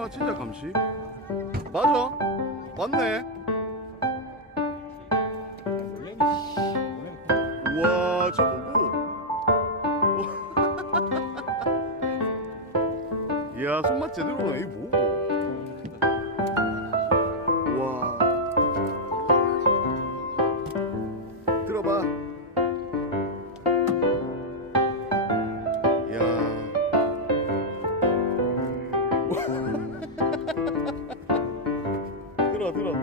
설마 진짜 감시? 맞아. 맞네. 우와, 저 뭐고? 이야, 손맛 제대로 나네. 이 뭐고? 우와. 들어봐. 이야. 들어.